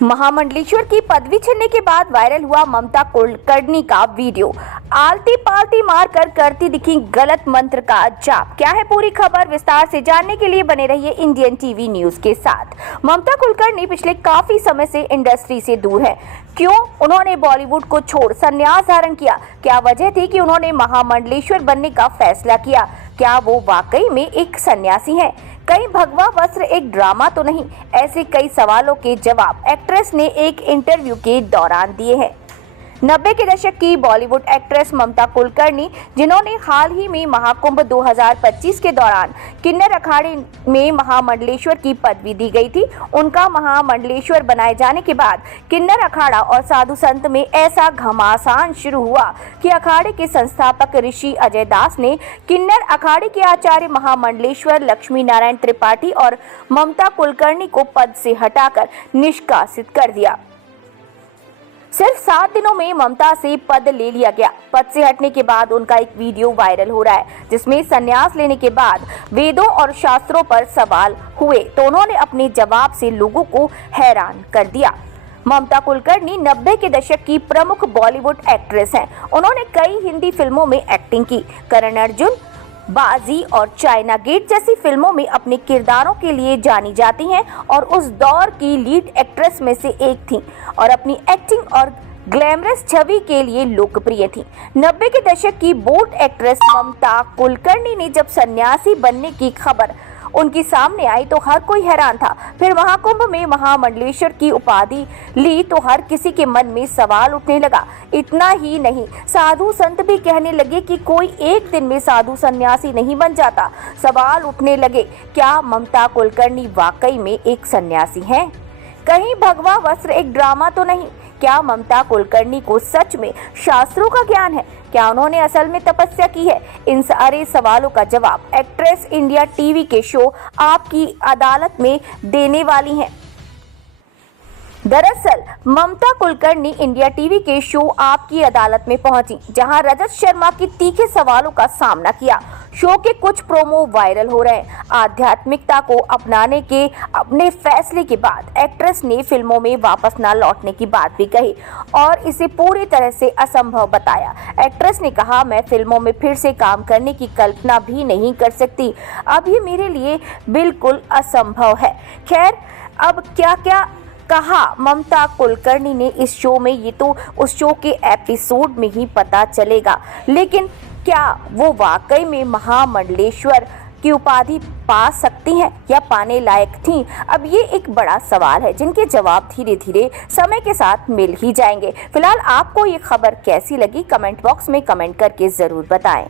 महामंडलेश्वर की पदवी छीनने के बाद वायरल हुआ ममता कुलकर्णी का वीडियो। आलती पालती मारकर करती दिखी गलत मंत्र का जाप। क्या है पूरी खबर, विस्तार से जानने के लिए बने रहिए इंडियन टीवी न्यूज के साथ। ममता कुलकर्णी पिछले काफी समय से इंडस्ट्री से दूर है। क्यों उन्होंने बॉलीवुड को छोड़ संन्यास धारण किया? क्या वजह थी कि उन्होंने महामंडलेश्वर बनने का फैसला किया? क्या वो वाकई में एक सन्यासी हैं? कहीं भगवा वस्त्र एक ड्रामा तो नहीं? ऐसे कई सवालों के जवाब एक्ट्रेस ने एक इंटरव्यू के दौरान दिए हैं। 90 के दशक की बॉलीवुड एक्ट्रेस ममता कुलकर्णी, जिन्होंने हाल ही में महाकुंभ 2025 के दौरान किन्नर अखाड़े में महामंडलेश्वर की पदवी दी गई थी, उनका महामंडलेश्वर बनाए जाने के बाद किन्नर अखाड़ा और साधु संत में ऐसा घमासान शुरू हुआ कि अखाड़े के संस्थापक ऋषि अजय दास ने किन्नर अखाड़े के आचार्य महामंडलेश्वर लक्ष्मी नारायण त्रिपाठी और ममता कुलकर्णी को पद से हटाकर निष्कासित कर दिया। सिर्फ 7 दिनों में ममता से पद ले लिया गया। पद से हटने के बाद उनका एक वीडियो वायरल हो रहा है, जिसमें संन्यास लेने के बाद वेदों और शास्त्रों पर सवाल हुए तो उन्होंने अपने जवाब से लोगों को हैरान कर दिया। ममता कुलकर्णी 90 के दशक की प्रमुख बॉलीवुड एक्ट्रेस हैं। उन्होंने कई हिंदी फिल्मों में एक्टिंग की। करण अर्जुन, बाजी और चाइना गेट जैसी फिल्मों में अपने किरदारों के लिए जानी जाती हैं और उस दौर की लीड एक्ट्रेस में से एक थीं और अपनी एक्टिंग और ग्लैमरस छवि के लिए लोकप्रिय थीं। 90 के दशक की बोल्ड एक्ट्रेस ममता कुलकर्णी ने जब सन्यासी बनने की खबर उनकी सामने आई तो हर कोई हैरान था। फिर महाकुंभ में महामंडलेश्वर की उपाधि ली तो हर किसी के मन में सवाल उठने लगा। इतना ही नहीं, साधु संत भी कहने लगे कि कोई एक दिन में साधु सन्यासी नहीं बन जाता। सवाल उठने लगे, क्या ममता कुलकर्णी वाकई में एक सन्यासी हैं? कहीं भगवा वस्त्र एक ड्रामा तो नहीं? क्या ममता कुलकर्णी को सच में शास्त्रों का ज्ञान है? क्या उन्होंने असल में तपस्या की है? इन सारे सवालों का जवाब एक्ट्रेस इंडिया टीवी के शो आपकी अदालत में देने वाली हैं। दरअसल ममता कुलकर्णी इंडिया टीवी के शो आपकी अदालत में पहुंची, जहां रजत शर्मा की तीखे सवालों का सामना किया। शो के कुछ प्रोमो वायरल हो रहे हैं। आध्यात्मिकता को अपनाने के अपने फैसले के बाद एक्ट्रेस ने फिल्मों में वापस न लौटने की बात भी कही और इसे पूरी तरह से असंभव बताया। एक्ट्रेस ने कहा, मैं फिल्मों में फिर से काम करने की कल्पना भी नहीं कर सकती। अब ये मेरे लिए बिल्कुल असंभव है। खैर, अब क्या क्या कहा ममता कुलकर्णी ने इस शो में, ये तो उस शो के एपिसोड में ही पता चलेगा। लेकिन क्या वो वाकई में महामंडलेश्वर की उपाधि पा सकती हैं या पाने लायक थीं? अब ये एक बड़ा सवाल है, जिनके जवाब धीरे धीरे समय के साथ मिल ही जाएंगे। फिलहाल आपको ये खबर कैसी लगी, कमेंट बॉक्स में कमेंट करके जरूर बताएं।